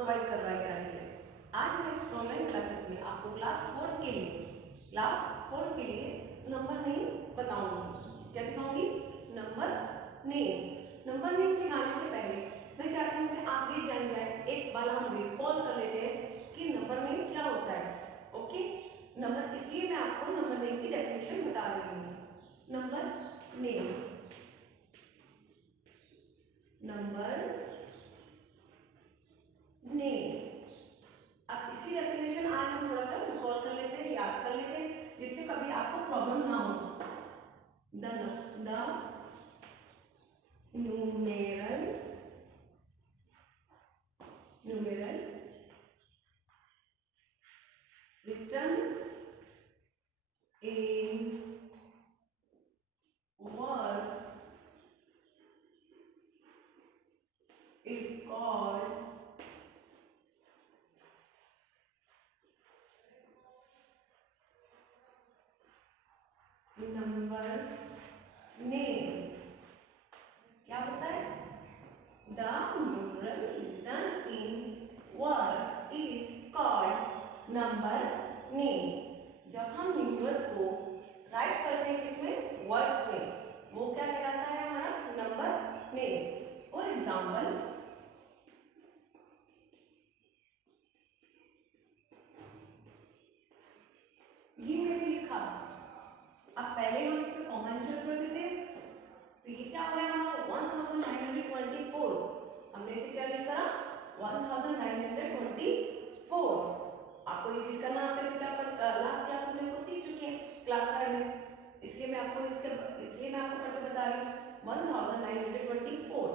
Provide करवाई जा रही है। आज मैं इस ऑनलाइन क्लासेस में आपको क्लास फोर्थ के लिए नंबर नेम बताऊंगी। क्या सिखाऊंगी? Number name. नंबर नेम सिखाने से पहले मैं चाहती हूँ कि आप ये जान जाए, एक बार हम रिकॉल कर लेते हैं कि नंबर नेम क्या होता है। ओके, नंबर, इसलिए मैं आपको नंबर नेम की डेफिनेशन बता रही हूँ। Number name, number name. अब इसकी डेफिनेशन आज हम थोड़ा सा रिकॉल कर लेते हैं, याद कर लेते हैं, जिससे कभी आपको प्रॉब्लम ना हो। The numeral written in words is called number name. क्या होता है? The numeral written in words is called number name. जब हम न्यूमरल्स को राइट करते हैं किसमें? वर्ड्स में, वो क्या कहलाता है? हमारा नंबर नेम। फॉर एग्जाम्पल, ये मैंने लिखा, अब पहले हम इसमें कॉमा इंसर्ट कर देते हैं, तो ये क्या हो गया हमारा? 1924। हमने इसे क्या रीड करा? 1924। आपको ये रीड करना आता है क्योंकि आप लास्ट क्लास में इसको सीख चुके हैं, क्लास 3 में। इसलिए मैं आपको पढ़ के बता रही हूँ 1924।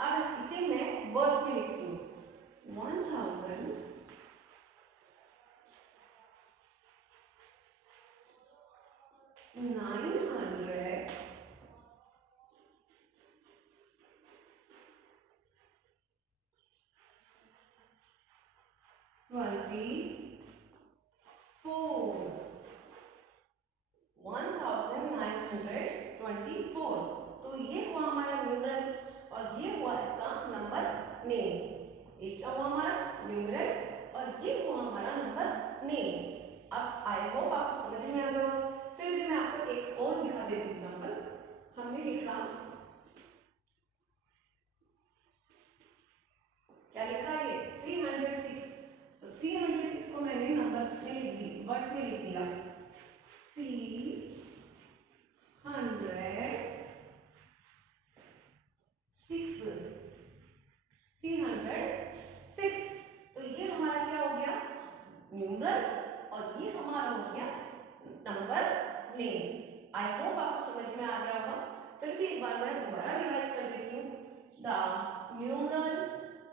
अब इसे मैं वर्ड्स में लिखती हूँ, 1900 1924। तो ये हुआ हमारा न्यूमरल और ये हुआ इसका नंबर नेम। एक क्या हुआ हमारा? न्यूमरल, और ये हुआ हमारा नंबर नेम। अब आई होप आपको समझ में आ गया। फिर भी मैं आपको एक और दिखा देती हूँ एग्जाम्पल। हमने लिखा, क्या लिखा है? 306। तो 306 को मैंने नंबर्स में लिख दी, वर्ड्स में लिख दिया, 306। तो ये हमारा क्या हो गया? न्यूमरल, और ये हमारा हो गया नंबर नेम। आई होप आपको समझ में आ गया होगा। फिर भी एक बार मैं दोबारा रिवाइज कर देती हूँ। The numeral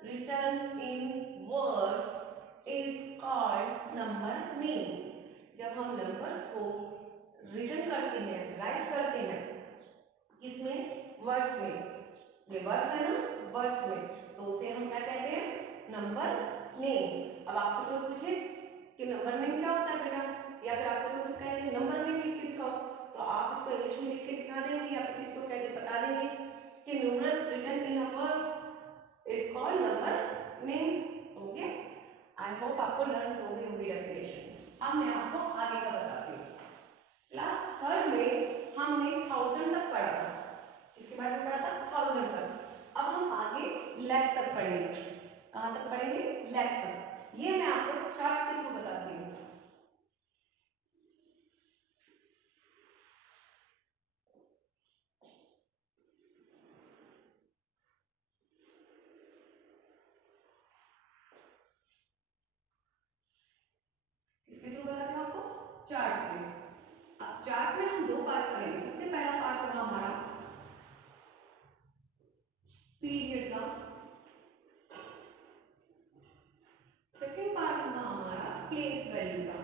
written in words is called number name। जब हम नंबर्स को रिटन करते हैं, राइट करते हैं, किसमें? वर्ड्स में। ये वर्ड्स है ना, वर्ड्स में, तो उसे हम क्या कहते हैं? Number name. अब आपसे कोई पूछे कि नंबर नेम क्या होता है बेटा, या फिर आपसे कोई कहे नंबर नेम लिख के दिखाओ, तो आप इसको इंग्लिश में लिख के दिखा देंगे, या फिर किसी को कहते बता देंगे कि numerals written in a words is called number name. Okay, I hope आपको लर्न हो गई होगी डेफिनेशन। अब मैं आपको आगे का बताती हूँ। क्लास 3 में हमने 1000 तक पढ़ा था, इसके बाद में पढ़ा था 1000 तक। अब हम आगे लैख तक पढ़ेंगे। कहाँ तक पढ़ेंगे? लैख तक। ये मैं आपको चार्ट के थ्रू बताती हूँ। किसके थ्रू बताती हूँ आपको? चार्ट से। अब चार्ट में हम दो पार्ट करेंगे। सबसे पहला पार्ट होगा हमारा पीरियड का, सेकेंड पार्ट होगा हमारा प्लेस वैल्यू का।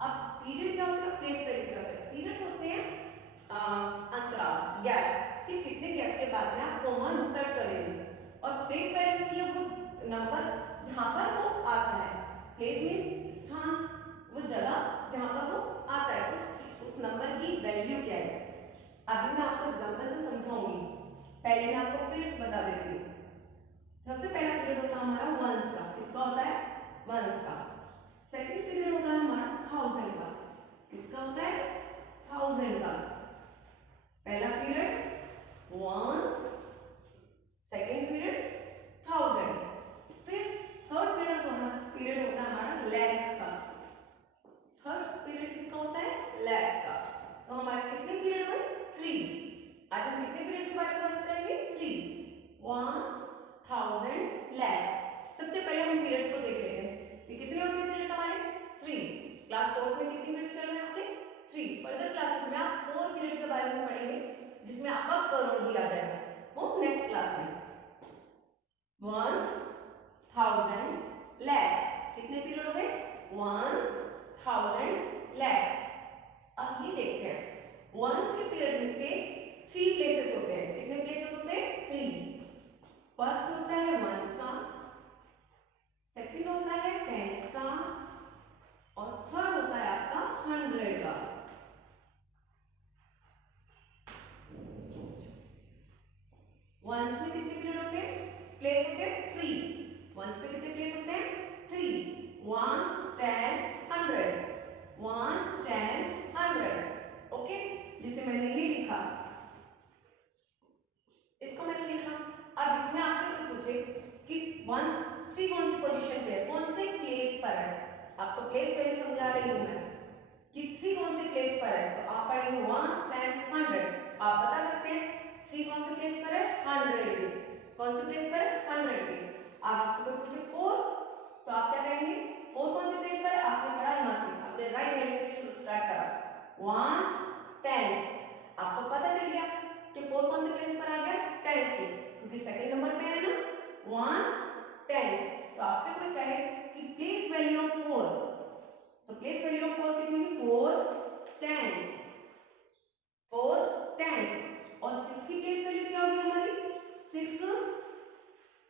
अब पीरियड क्या होता है, प्लेस वैल्यू क्या होता है? पीरियड्स होते हैं अंतराल, गैप, कि कितने गैप के बाद में आप कॉमा इंसर्ट करेंगे, और प्लेस वैल्यू होती है वो नंबर जहां पर वो आता है। प्लेस मींस स्थान, वो जगह जहां पर वो आता है, उस नंबर की वैल्यू क्या है। अभी मैं आपको एग्जांपल से समझाऊंगी। पहले मैं आपको पीरियड्स बता देती करोड़ भी आ जाएगा, वो नेक्स्ट क्लास में। वंस, थाउजेंड, लैख, कितने पीरियड हो गए? Ones, thousand, lakh. अब ये देखते हैं, वंस के पीरियड में के 3 प्लेसेस होते हैं। कितने प्लेसेस होते हैं? 3। फर्स्ट होता है वंस का, सेकंड होता है टेंस का, और थर्ड होता है आपका 100 का। वंस में कितने पीरियड होते हैं? प्लेस होते हैं 3। वंस में कितने प्लेस होते हैं? 3। Ones, tens, 100। Ones, tens, 100। Okay, जिसे मैंने ये लिखा, इसको मैंने लिखा। अब इसमें आपसे कोई पूछे कि वंस 3 कौन सी पोजीशन पे है, कौन से प्लेस पर है, आपको प्लेस वैल्यू समझा रही हूं मैं कि 3 कौन से प्लेस पर है, तो आप पढ़ेंगे वंस, टेंस, 100। आप बता सकते हैं 3 कौन से प्लेस पर है? 100 के। कौन से प्लेस पर है? 100 के। अब आपसे कोई पूछे 4, तो आप क्या कहेंगे? 4 कौन से प्लेस पर है? आपने पढ़ा यहां से, आपने राइट हैंड से शुरू स्टार्ट करा, वंस, टेंस। आपको पता चल गया कि 4 कौन से प्लेस पर आ गया? टेंस के, क्योंकि सेकंड नंबर पे है ना वंस, टेंस। तो आपसे कोई कहे कि प्लेस वैल्यू ऑफ 4, तो प्लेस वैल्यू ऑफ 4 कितनी होगी? 4 टेंस, 4 टेंस। और 6 की प्लेस वैल्यू क्या होगी हमारी? 6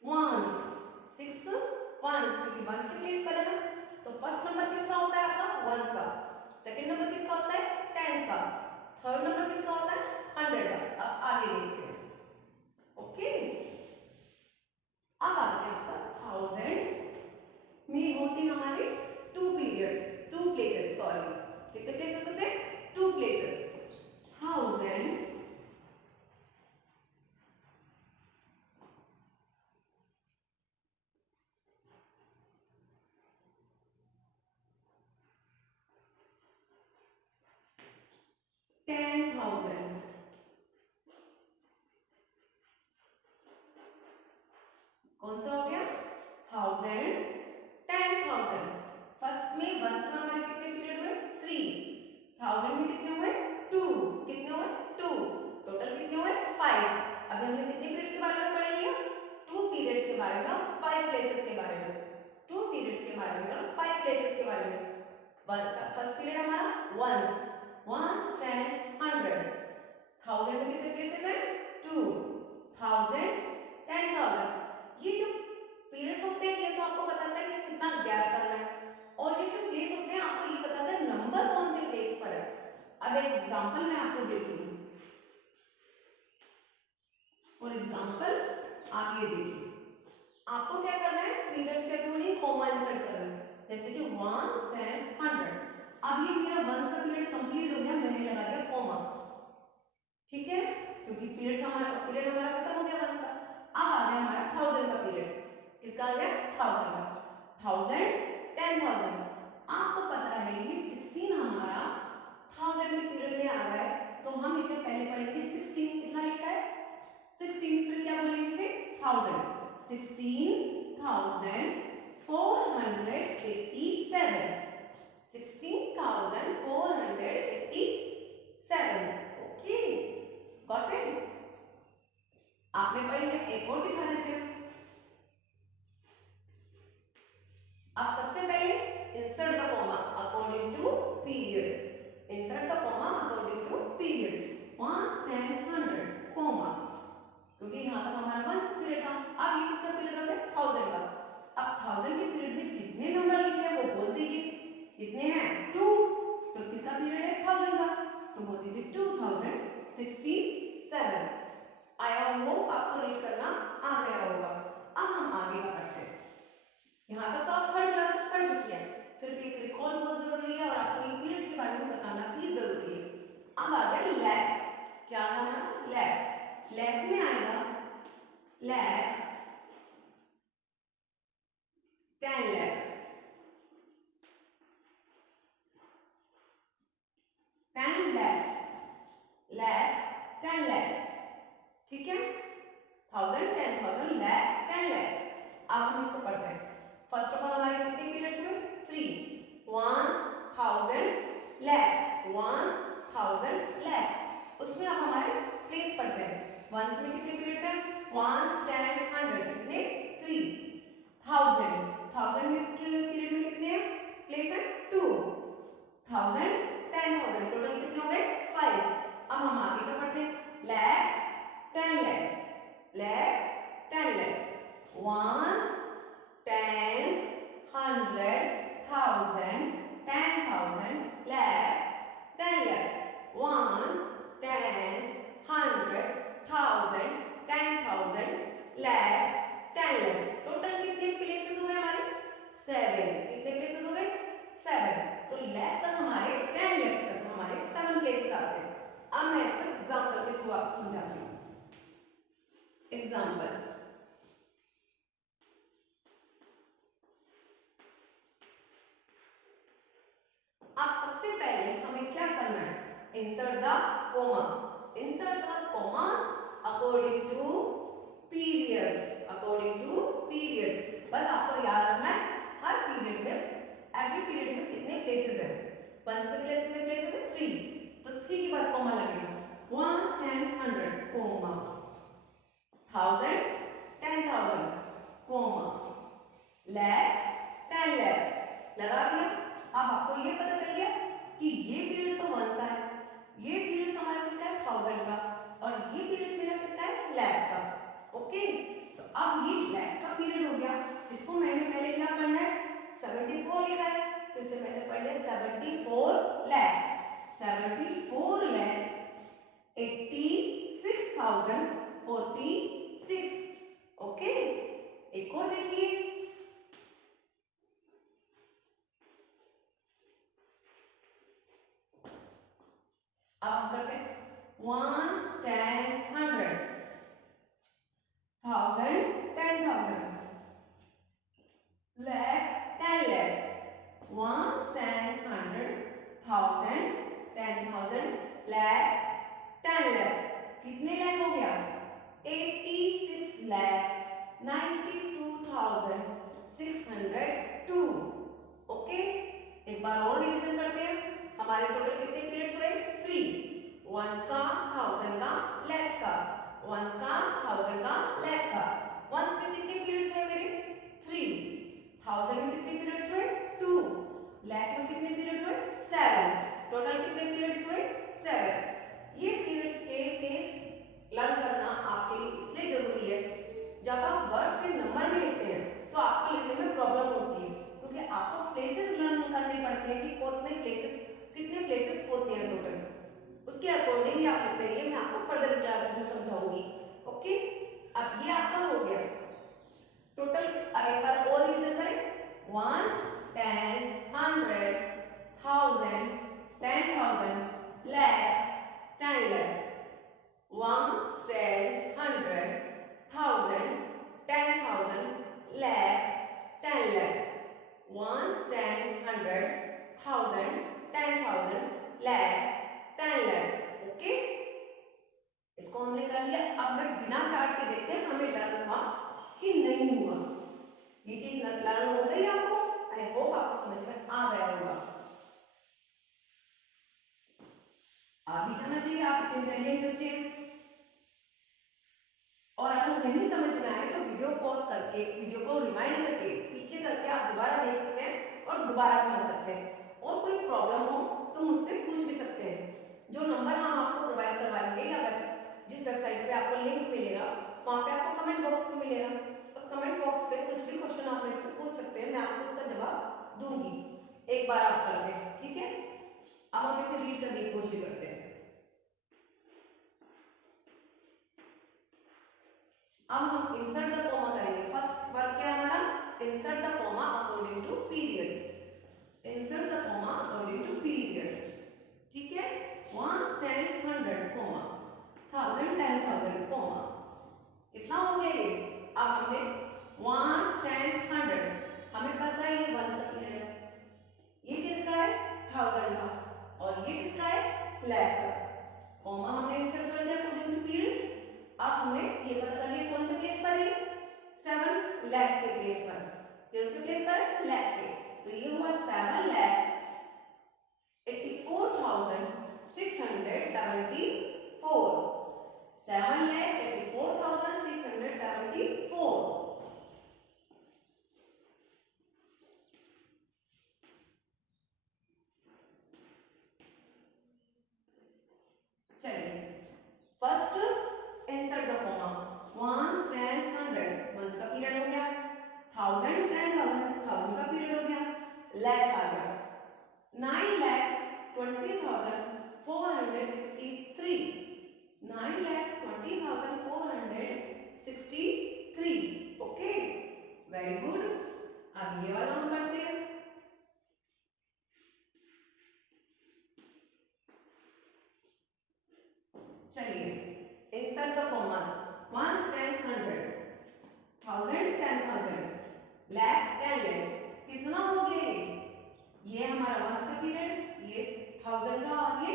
वंस, 6 वंस, क्योंकि वंस की प्लेस पर है ना। तो फर्स्ट नंबर किसका होता है आपका? वंस का। सेकंड नंबर किसका होता है? टेंस का। थर्ड नंबर किसका होता है? 100 का। अब आगे देखते हैं। ओके, अब आगे आपका 1000 में होते हैं हमारे 2 पीरियड्स, 2 प्लेसेस, सॉरी, कितने प्लेसेस होते हैं? 2 प्लेसेस। 1000 10,000। कौन सा हो गया? 1000, 10,000। फर्स्ट में वंस में हमारे कितने पीरियड हुए? 3। 1000 में कितने हुए? 2। कितने हुए? 2। टोटल कितने हुए? 5। अभी हमने कितने पीरियड्स के बारे में पढ़ लिया? 2 पीरियड्स के बारे में, 5 प्लेसेस के बारे में। 2 पीरियड्स के बारे में और 5 प्लेसेस के बारे में। फर्स्ट पीरियड हमारा वंस, वंस, टेंस, 100। 1000 में कितने प्लेसेस हैं? 2। 1000, 10,000। ये जो पीरियड्स होते हैं ये तो आपको बताता है कि कितना गैप करना है, और ये जो प्लेस होते हैं आपको ये बताता है नंबर कौन से प्लेस पर है। अब एक एग्जांपल मैं आपको देती हूँ। फॉर एग्जांपल आप ये देखिए, आपको क्या करना है? पीरियड के अकॉर्डिंग कॉमा इंसर्ट करना है। जैसे कि वंस, टेंस, 100। अब ये मेरा वंस का पीरियड कंप्लीट हो गया, मैंने लगा दिया कॉमा, ठीक है, क्योंकि पीरियड हमारा खत्म हो गया वंस का। अब आ गया हमारा 1000 का पीरियड। किसका आ गया? 1000 का। 1000, 10,000। आपको पता है ये 16 हमारा 1000 के पीरियड में आ रहा है, तो हम इसे पहले पढ़ेंगे 16। कितना लिखा है? 16। फिर क्या बोलेंगे इसे? 1000। 16,487। 16,487। Okay, got it? आपने पढ़ी है, एक और दिखा देते हैं। अब सबसे पहले insert the comma according to period. Insert the comma according to period. Ones, tens, 100, comma, क्योंकि यहां तक हमारा वंस पीरियड था। अब ये किसका पीरियड हो गया? 1000 का। अब 1000 के पीरियड में जितने नंबर लिखे हैं वो बोल दीजिए। कितने हैं? 2। तो किसका पीरियड है? 1000 का, तो बोल दीजिए 2067। आई होप आपको रीड करना आ गया होगा। अब हम आगे का करते हैं। यहाँ तक तो आप थर्ड क्लास तक पढ़ चुकी हैं, फिर भी एक रिकॉल बहुत जरूरी है और आपको ये पीरियड्स के बारे में बताना भी जरूरी है। अब आ गया लैख। क्या आ गया? लैख। लैख में आएगा lakh, 10 lakh, 10 lakhs, lakh, 10 lakhs, ठीक है? 1000, 10,000, lakh, 10 lakh। अब हम इसको पढ़ते हैं। फर्स्ट ऑफ ऑल हमारे कितने पीरियड्स हुए? 3। 1000 lakh, 1000 lakh। उसमें अब हमारे प्लेस पढ़ते हैं। तक हमारे 10 लाख तक हमारे 7 प्लेसेस आते हैं। अब मैं इसको एग्जांपल के थ्रू आपको समझाती हूँ। एग्जांपल, अब सबसे पहले हमें क्या करना है, insert the comma. Insert the comma according to periods, according to periods. बस आपको याद रखना है हर पीरियड में, एवरी पीरियड में कितने प्लेसेस हैं। वंस के लिए कितने प्लेसेस हैं, 3, तो 3 के बाद कोमा लगेगा। Ones, tens, 100 comma, 1000 10,000 comma, lakh 10 lakh लगा दिया। अब आपको ये पता चल गया कि ये पीरियड तो 1 का है, ये पीरियड हमारा किसका है 1000 का, और ये पीरियड मेरा किसका है लाख का। ओके, तो अब ये लाख का पीरियड हो गया। इसको मैंने पहले क्या पढ़ना है, 74 लिखा है, तो इससे पहले पढ़ लिया 74 लाख, 74 लाख 86,046। ओके, एक और देखिए, अब हम करते हैं ones, tens, 100, 1000 10,000, lakh 10 lakh, ones, tens, 100, 1000 10,000, lakh 10 lakh. कितने लाख हो गया, 86,92,602। ओके, एक बार और रिवीजन करते हैं। हमारे टोटल कितने पीरियड्स हुए, 3, वंस का, 1000 का, लाख का, वंस का, 1000 का, लाख का। वंस में कितने पीरियड्स हुए मेरे, 3, 1000 में कितने पीरियड्स हुए, 2, लाख में कितने पीरियड हुए, 7, टोटल कितने पीरियड्स हुए, 7। ये पीरियड्स के प्लेस लर्न करना आपके लिए इसलिए जरूरी है, जब आप वर्ड से नंबर में लिखते हैं तो आपको लिखने में प्रॉब्लम होती है, क्योंकि आपको प्लेसेस लर्न करने पड़ते हैं कि कितने प्लेसेस होते हैं टोटल, उसके अकॉर्डिंग ही आप लिखते हैं। मैं आपको फर्दर क्लासेस में समझाऊंगी। ओके, अब ये आपका हो गया टोटल। एक बार और रिवीजन करें, ones, tens, 100, 1000, 10,000, lakh 10 lakh, ones, tens, 100, 1000, 10,000, lakh 10 lakh, ones, tens, 100, 1000, 10,000, lakh 10 lakh. Okay, इसको हमने कर लिया। अब मैं बिना चार्ट के देखते हैं हमें लर्न हुआ कि नहीं हुआ। ये चीज लर्न हो गई आपको, आई होप आपको समझ में आ गया होगा। आ भी जाना चाहिए, आप इंटेलिजेंट बच्चे। और अगर नहीं समझ में आए तो वीडियो पॉज करके, वीडियो को रिवाइंड करके, पीछे करके आप दोबारा देख सकते हैं और दोबारा समझ सकते हैं। और कोई प्रॉब्लम हो तो मुझसे पूछ भी सकते हैं। जो नंबर हम आपको प्रोवाइड करवाएंगे, या जिस वेबसाइट पे आपको लिंक मिलेगा वहाँ पे आपको कमेंट बॉक्स पे मिलेगा। उस कमेंट बॉक्स पे कुछ भी क्वेश्चन आप मेरे से पूछ सकते हैं, मैं आपको उसका जवाब दूंगी। एक बार आप कर लें, ठीक है। अब हम इसे रीड करने की कोशिश करते हैं। अब हम इंसर्ट द कॉमा करेंगे। फर्स्ट वर्क क्या है हमारा, insert the comma according to periods. Insert the comma according to periods, ठीक है। वंस, टेंस, 100 कॉमा, 1000, 10,000 कॉमा, कितना हो गया ये। अब हमने वंस, टेंस, 100, हमें पता है ये 1 का पीरियड है, ये किसका है 1000 का, और ये किसका है लाख का। कॉमा हमने इंसर्ट कर दिया अकॉर्डिंग टू पीरियड। अब हमने ये पता कर लिया कौन से प्लेस पर है, 7 लाख के प्लेस पर, कौन से प्लेस पर, लाख के। तो ये हुआ 7,84,674, 7,84,674। चलिए, first insert the comma, ones, tens, 100, ones का पीरियड हो गया, 1000, 10,000, 1000 का पीरियड हो गया, लाख आ गया, 9,20,463, 9,20,463। हमारा 1 का पीरियड, ये 1000 का और ये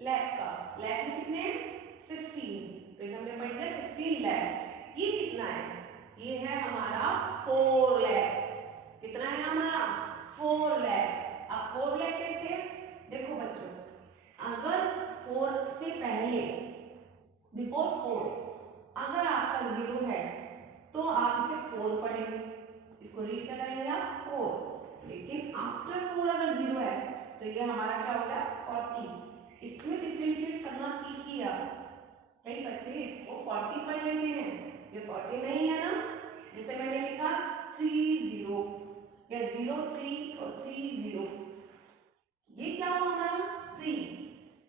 लाख का। लाख में कितने हैं 16, तो इसे हमने पढ़ लिया 16 लाख। ये कितना है, ये है हमारा 4 लाख। कितना है हमारा 4 लाख। अब 4 लाख कैसे, देखो बच्चों, अगर 4 से पहले बिफोर 4 अगर आपका 0 है तो आप इसे 4 पढ़ेंगे, इसको रीड क्या करेंगे आप 4। लेकिन आफ्टर 4 अगर 0 है तो ये हमारा क्या हो गया 40। इसमें डिफरेंशिएट करना सीखिए आप। कई बच्चे इसको 40 पढ़ लेते हैं, ये 40 नहीं है ना। जैसे मैंने लिखा 30 या 03 और 30, ये क्या हुआ हमारा 3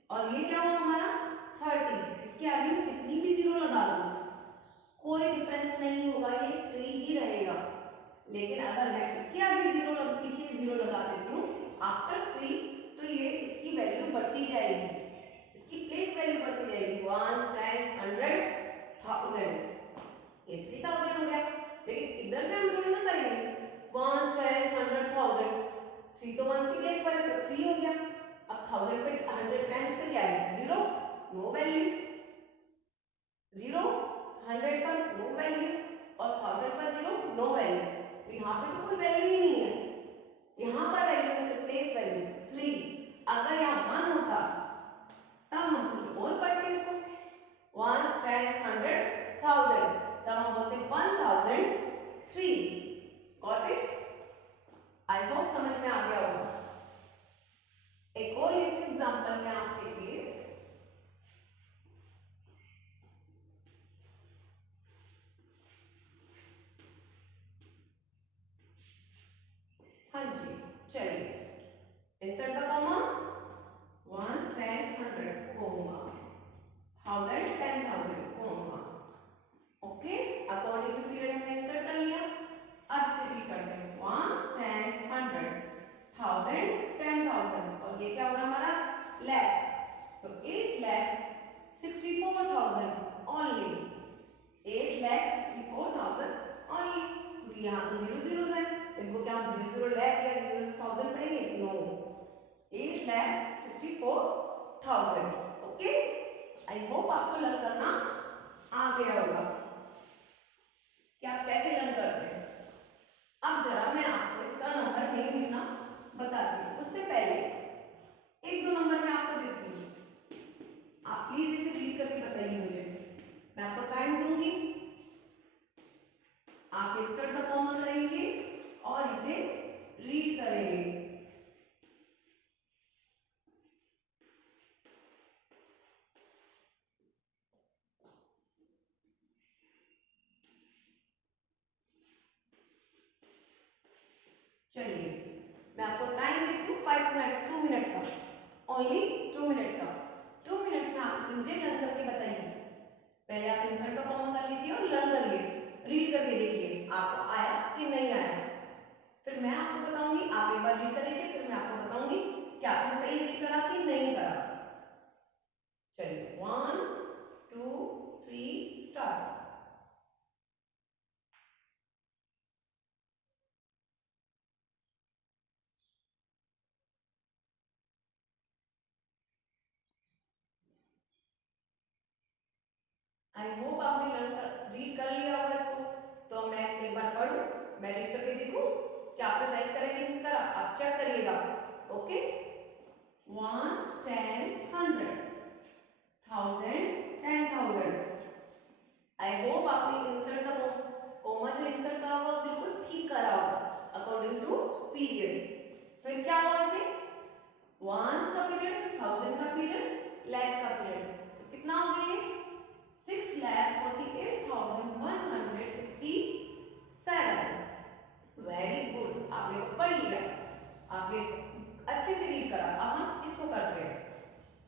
और ये क्या हुआ हमारा 30। इसके आगे में कितनी भी 0 लगा लो कोई डिफरेंस नहीं होगा, ये 3 ही रहेगा। लेकिन अगर मैं इसके आगे 0 पीछे 0 लगा देती हूँ आफ्टर 3, तो ये इसकी वैल्यू बढ़ती जाएगी, इसकी प्लेस वैल्यू बढ़ती जाएगी। 1 10 100 1000, ये 3000 हो गया। लेकिन इधर से हम थोड़ी ना करेंगे 1 10 100 1000, 3 तो 1 की प्लेस पर है तो 3 हो गया। अब 1000 पे 100 टाइम्स पे क्या है 0, नो वैल्यू। 0 100 पर नो वैल्यू और 1000 पर 0 नो वैल्यू, तो यहाँ पे तो कोई वैल्यू ही नहीं है। यहाँ पर वैल्यू है सिर्फ प्लेस वैल्यू 3। अगर यहाँ 1 होता तब हम कुछ और पढ़ते इसको 1 10 100 1000, तब हम बोलते 1003। Got it? आई होप समझ में आ गया होगा। एक और लेते हैं एग्जांपल में आपके लिए। हाँ जी, चलिए insert the comma 1 10 100 comma 1000 10,000 comma. Okay, according to period हमने इंसर्ट कर लिया। अब से रीड करते हैं 1 10 100 1000 10,000 और ये क्या होगा हमारा लाख। तो 8,64,000 ओनली, 8,64,000 ओनली। क्योंकि यहाँ तो 0 0 है, इनको क्या हम 0 0 लाख या 0 1000 पढ़ेंगे? नो, 8,64,000। ओके, आई होप आपको लर्न करना आ गया होगा कि आप कैसे लर्न करते हैं। अब जरा मैं आपको इसका नंबर नहीं लिखना बताती हूँ। उससे पहले एक दो नंबर मैं आपको देती हूँ, आप प्लीज इसे रीड करके बताइए मुझे। मैं आपको टाइम दूंगी, आप इंसर्ट द कॉमा करेंगे और इसे रीड करेंगे। चलिए मैं आपको टाइम देती हूँ 5 मिनट 2 मिनट्स का, ओनली 2 मिनट्स का। 2 मिनट्स में आप इसे मुझे लर्न करके बताइए। पहले आप इंसर्ट का कॉमा कर लीजिए और लर्न करिए, रीड करके देखिए आपको आया कि नहीं आया। फिर मैं आपको बताऊंगी, आप एक बार रीड कर लीजिए, फिर मैं आपको बताऊंगी कि आपने सही रीड करा कि नहीं करा। चलिए 1 2 3 स्टार्ट। आई होप आपने रीड कर लिया होगा इसको। तो मैं एक बार पढ़ूं, मैं रीड करके देखूं कि आपने राइट करा कि नहीं करा, आप चेक करिएगा। ओके, 1 10 100 1000 10,000। आई होप आपने इंसर्ट का कॉमा जो इंसर्ट करा होगा बिल्कुल ठीक करा होगा अकॉर्डिंग टू पीरियड। फिर क्या हुआ इसे 1 का पीरियड, 1000 का पीरियड, लाख का पीरियड, तो कितना हो गया 6,48,167। वेरी गुड, आपने तो पढ़ लिया, आपने अच्छे से रीड करा। अब हम इसको करते हैं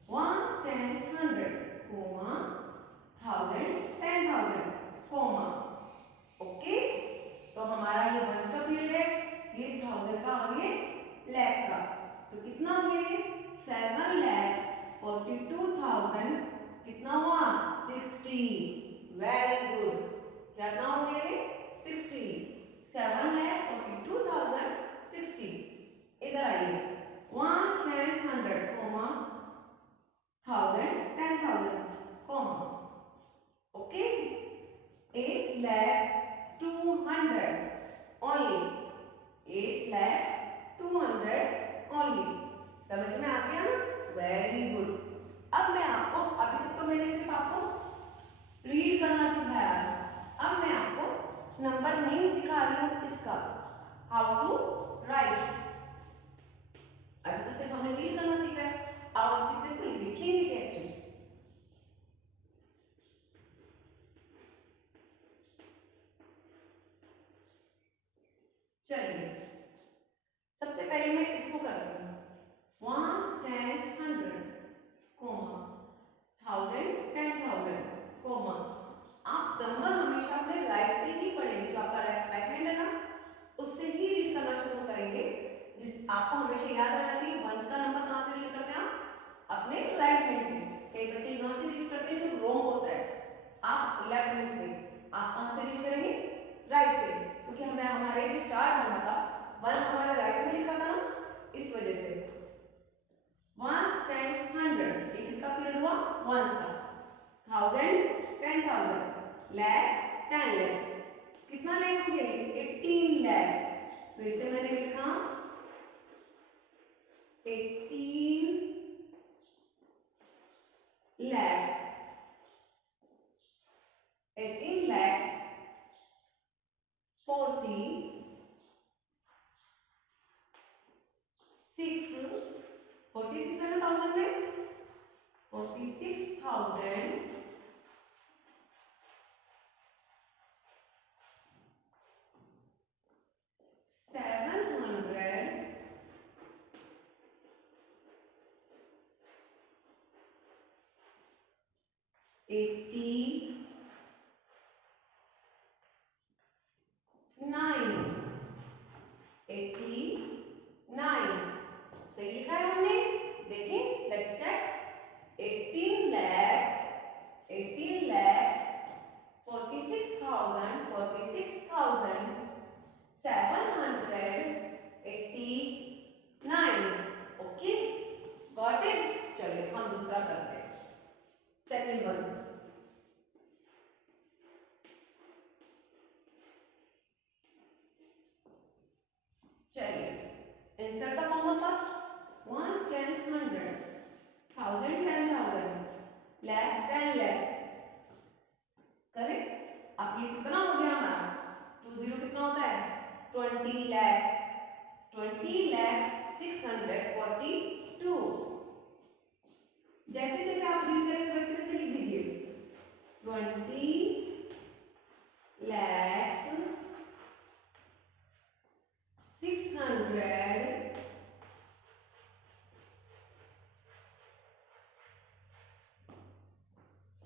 1 10 100 कोमा 1000 10,000 कोमा। ओके, तो हमारा ये 1 का पीरियड है, ये 1000 का और ये लाख का, तो कितना हो गया 7,42,000 कितना हुआ 60। वेरी गुड, कितना हो गया 60, 7,42,060। इधर आइए, आपको हमेशा याद रहना चाहिए वंस का नंबर कहाँ से रीड करते हैं आप अपने राइट हैंड से। कई बच्चे कहाँ से रीड करते हैं जो रॉन्ग होता है, आप लेफ्ट हैंड से। आप कहाँ से रीड करेंगे राइट से, क्योंकि हमें हमारे जो चार्ट बना था वंस हमारे राइट में लिखा था ना, इस वजह से। वंस टेंस 100, ये किसका पीरियड हुआ वंस का। 1000 10,000, lakh 10 lakh, कितना लैख हो गया 18 lakh। तो इसे मैंने लिखा 18 lakh, 18 lakhs 46 है ना 1000 में 46,700 89 89 सही लिखा है हमने। देखिए let's check 18 lakh 18 lakhs 46,789। Okay got it. चलिए हम दूसरा करते हैं सेकंड वन। चलिए insert the comma first. Ones tens 100, thousand 10,000, lakh 10 lakh। Correct. अब ये कितना हो गया हमारा 20 कितना होता है 20 lakh 20 lakh 642। जैसे जैसे आप रीड करेंगे वैसे वैसे लिख दीजिए 20 lakhs 642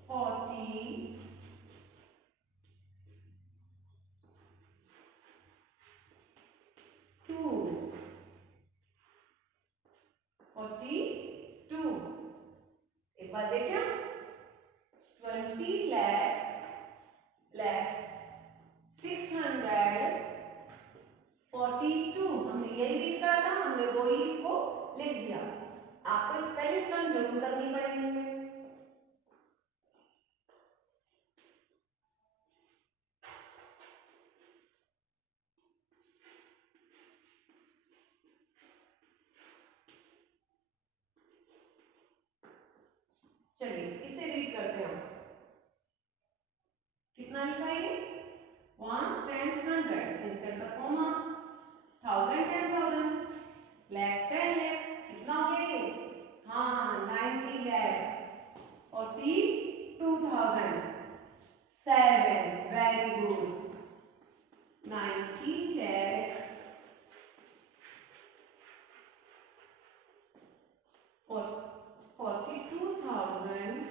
42। एक बार देखें 20 lakhs 642। हमने यही रीड करा था, हमने वो ही इसको लिख दिया। आपको स्पेलिंग स्टैम्प जरूर करनी पड़ेगी इनमें। चलिए इसे रीड करते हैं हम। कितना लिखा है ये once tens 100, insert the comma 1000 10,000, lakh 10 lakh, कितना हो गया ये हाँ 90 lakh 42,000 7। Very good 90 lakh 42,000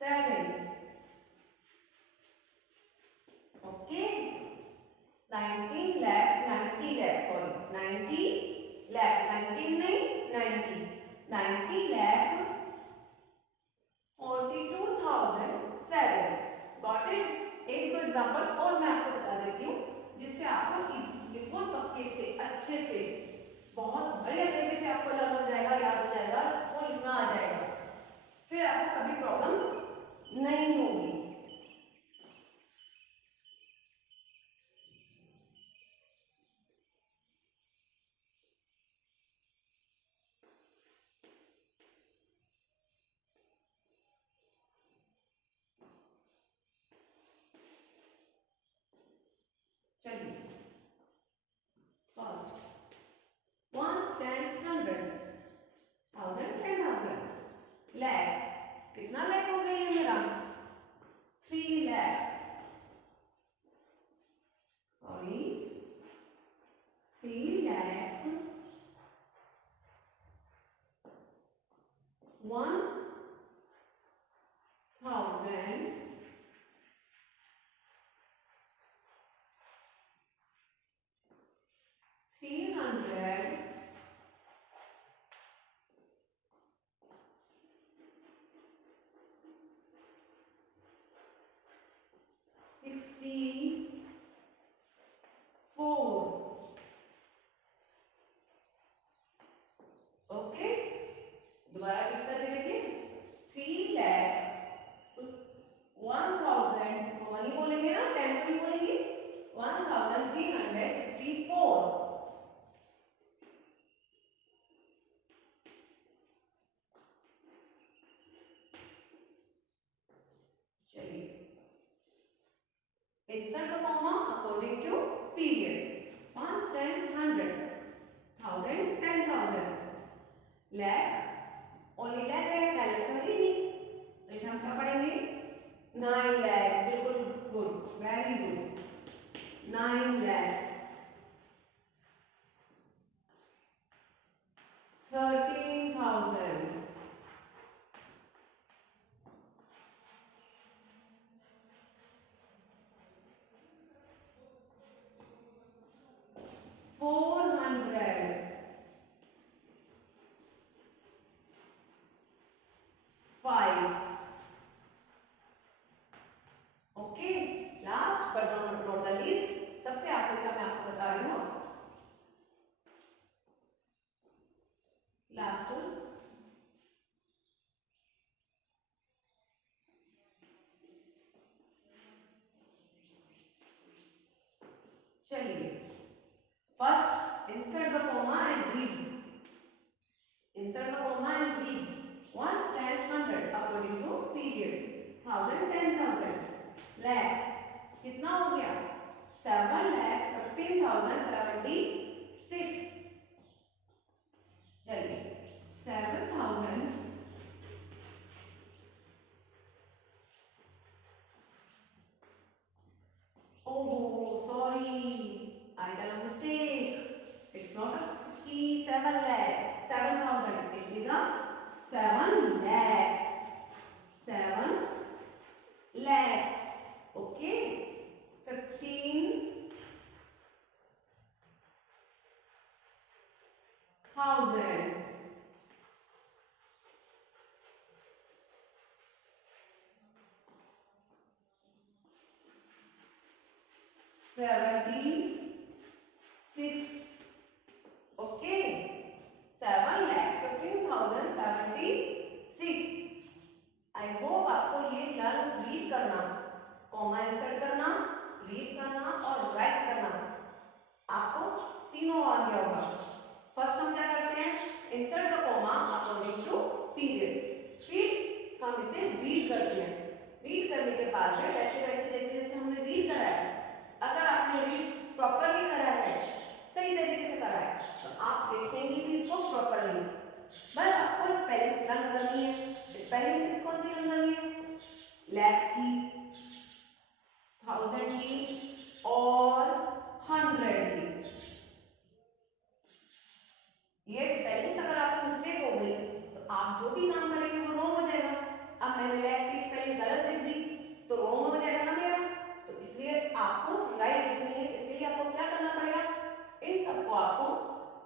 7। Okay 19 lakh 90 lakh sorry 90 lakh 19 नहीं 90 lakh 42,007। Got it. एक दो एग्जांपल और मैं आपको बता देती हूँ जिससे आपको बिल्कुल पक्के से अच्छे से बहुत बढ़िया तरीके से आपको लर्न हो जाएगा, याद हो जाएगा, वो लिखना आ जाएगा, फिर आपको कभी प्रॉब्लम नहीं होगी। चलिए फर्स्ट 1 10 100 1000 10,000 ओके, दोबारा टिक करके देखिए 3,01,000, इसको 1 ही बोलेंगे ना, 10 तो नहीं बोलेंगे, 1364। चलिए, insert the comma according to periods. 1, 10, 100, 1000, 10,000, lakh, only lakh है, 10 lakh तो ही नहीं, तो इसे हम क्या पढ़ेंगे? 9 lakh, बिल्कुल good, very good, 9 lakhs, 13,000, 400, 5। Okay, last but not the least, सबसे आखिर का मैं आपको बता रही हूँ, लास्ट वन, चलिए, first insert the comma and read. Insert the comma and read. 1 times 100 according to periods. 1000, 10,000, lakh, कितना हो गया? 7,15,076। चलिए, 7,000, oh sorry, I done a mistake. It's not a 67 lakh, 7,000. It is a 7 lakhs. 7 lakhs. Okay. 15,000. 76. Okay, 7,15,076। I hope आपको ये learn read करना, comma insert करना, read करना और राइट करना आपको तीनों आ गया होगा। फर्स्ट हम क्या करते हैं? Insert the comma according to period, फिर हम इसे रीड करते हैं। रीड करने के बाद में वैसे वैसे जैसे जैसे हमने रीड करा है, अगर आपने रीड प्रॉपरली करा है, सही तरीके से करा है, तो आप देखेंगे भी इसको प्रॉपरली। बस आपको स्पेलिंग लर्न करनी है। स्पेलिंग किस कौन सी लर्न करनी है? लैक्स की, 1000 की और 100 की। ये स्पेलिंग अगर आपको मिस्टेक हो गई तो आप जो भी काम करेंगे वो रॉन्ग हो जाएगा। अब मैंने लैक की स्पेलिंग गलत लिख दी तो रॉन्ग हो जाएगा ना मेरा, तो इसलिए आपको राइट लिखनी है। इसलिए आपको क्या करना पड़ेगा? इन सबको आपको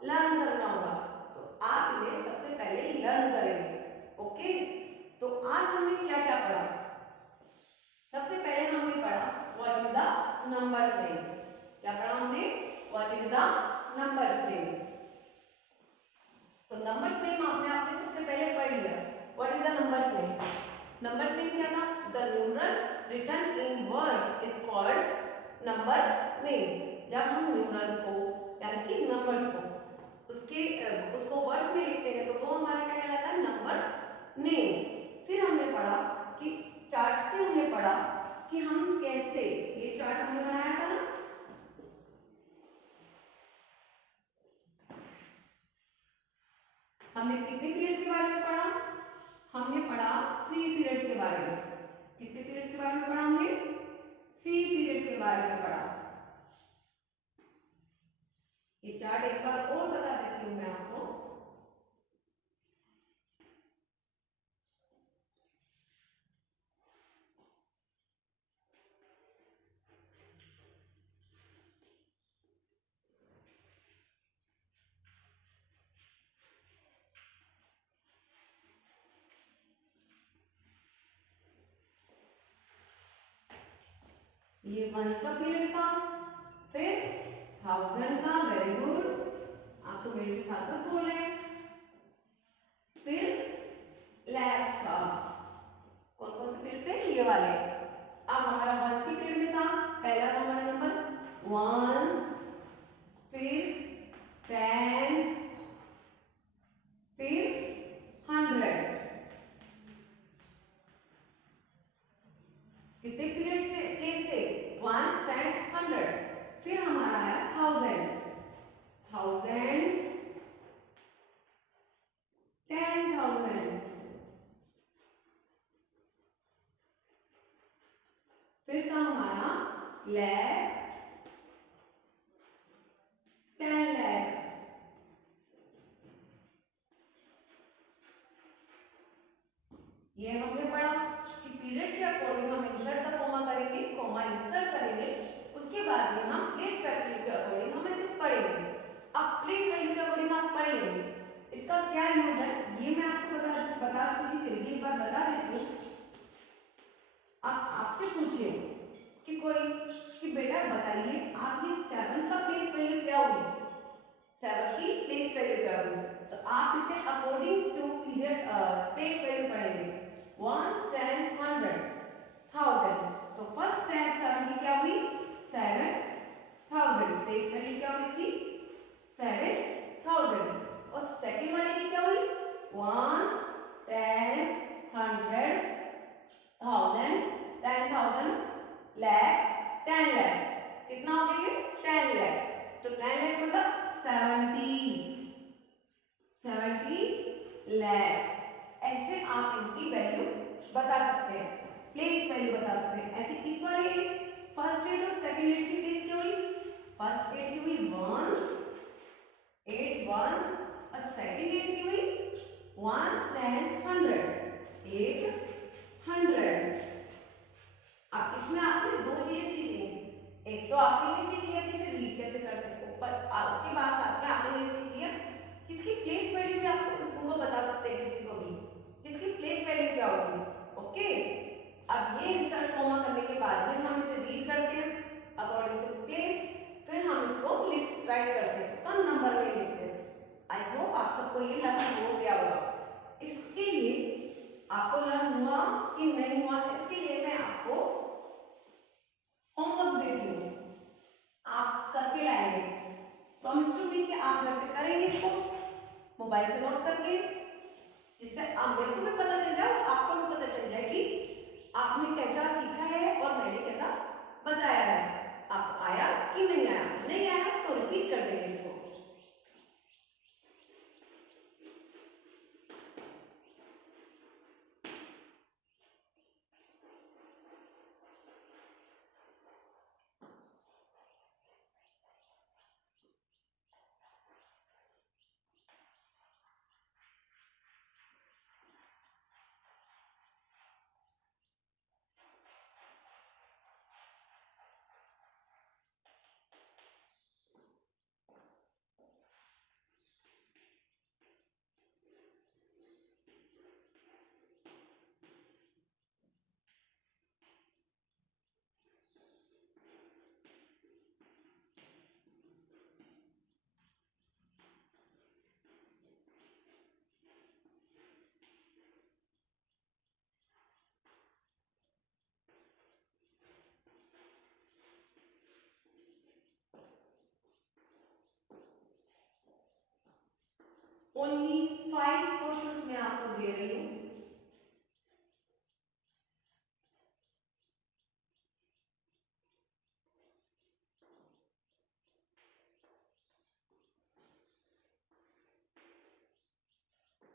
लर्न करना होगा। तो आप इन्हें सबसे पहले लर्न करेंगे। ओके, तो आज हमने क्या क्या पढ़ा? सबसे पहले हमने पढ़ा what is the number frame. क्या पढ़ा हमने? What is the number frame. तो नंबर फ्रेम आपने सबसे पहले पढ़ लिया। What is the number frame? Number frame क्या था? The numeral written in words is called number name. जब हम न्यूमरल्स को यानी कि नंबर्स को उसको वर्ड्स में लिखते हैं तो वो हमारा क्या कहलाता है? Number name. फिर हमने पढ़ा कि चार्ट से हमने पढ़ा कि हम कैसे, ये चार्ट हमने बनाया था ना, हमने कितने पीरियड्स के बारे में पढ़ा? हमने पढ़ा 3 पीरियड्स के बारे में। कितने पीरियड्स के बारे में पढ़ा हमने? 3 पीरियड्स के बारे में पढ़ा। ये चार्ट एक बार और बता देती हूँ मैं आपको। ये वंस का पीरियड था, फिर थाउजेंड का, वेरी गुड, आप तो मेरे से साथ साथ बोल रहे हैं। फिर लैक्स का, कौन कौन से पीरियड थे, ये वाले। अब हमारा वंस के पीरियड में था, पहला था हमारा नंबर वंस, फिर टेंस, फिर 100। कितने पीरियड से प्लेस थे, वंस, टेंस, 100। फिर हमारा आया थाउजेंड, थाउजेंड, 10,000। फिर था हमारा लैख, 10 लाख। ये हमने पढ़ा कि पीरियड के अकॉर्डिंग हम इंसर्ट द कॉमा करेंगे, कॉमा इंसर्ट करेंगे, उसके बाद में हम प्लेस वैल्यू के अकॉर्डिंग हम इसे पढ़ेंगे। अब प्लेस वैल्यू के अकॉर्डिंग आप पढ़ लेंगे, इसका क्या यूज है ये मैं आपको बता दूंगी, फिर भी एक बार बता देती हूँ। आप आपसे पूछे कि कोई कि बेटा बताइए आप ये 7 का प्लेस वैल्यू क्या होगी, 7 की प्लेस वैल्यू क्या होगी, तो आप इसे according to period place value पढ़ेंगे। Ones, tens, 100, 1000। तो फर्स्ट टेंस 7 की क्या हुई, 7000, प्लेस वैल्यू क्या हुई इसकी, 7000। और सेकंड वाले की क्या हुई, वंस, टेंस, 100, 1000, 10,000, लाख, 10 लाख। कितना हो गया ये, 10 लाख। तो 10 लाख मतलब 70 लैक्स। ऐसे आप इनकी वैल्यू बता सकते हैं, प्लेस वैल्यू बता सकते हैं। ऐसे इस वाले फर्स्ट डेट और सेकंड डेट की प्लेस क्या हुई, फर्स्ट डेट की हुई वंस, 8 वंस, और सेकंड डेट की हुई वंस, 10, 100, 800। अब इसमें आपने दो चीजें सीखी, एक तो आपने ये सीख लिया कि इसे रीड कैसे करते हैं, ऊपर उसके बाद साथ में आपने ये सीख लिया कि इसकी प्लेस वैल्यू भी आपको उनको बता सकते हैं, किसी को भी इसकी प्लेस वैल्यू क्या होगी। ओके, अब ये इंसर्ट कॉमा करने के बाद में हम इसे रीड करते हैं अकॉर्डिंग टू प्लेस, फिर हम इसको राइट करते हैं, उसका नंबर में लिखते हैं। आई होप आप सबको ये लर्न हो गया होगा। इसके लिए आपको लर्न हुआ कि नहीं हुआ, इसके लिए मैं आपको होमवर्क देती हूँ, आप करके लाएंगे। प्रॉमिस टू मी कि आप घर से करेंगे इसको मोबाइल से नोट करके, जिससे आप मेरे को भी पता चल जाए और आपको भी पता चल जाए कि आपने कैसा सीखा है और मैंने कैसा बताया है, आपको आया कि नहीं आया। नहीं आया तो रिपीट कर देंगे इसको। ओनली 5 क्वेश्चंस मैं आपको दे रही हूँ।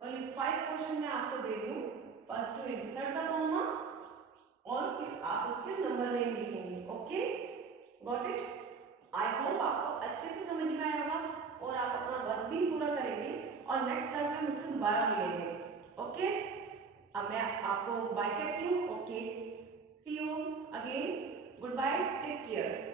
ओनली 5 क्वेश्चन मैं आपको दे रही हूँ। First to insert the comma और फिर आप उसके नंबर नेम लिखेंगे। Okay, got it. I hope आपको अच्छे से समझ में आया होगा और आप अपना वर्क भी पूरा करेंगे और नेक्स्ट क्लास में मुझसे दोबारा मिलेंगे। ओके, अब मैं आपको बाय कहती हूँ। Okay, see you again, goodbye, take care.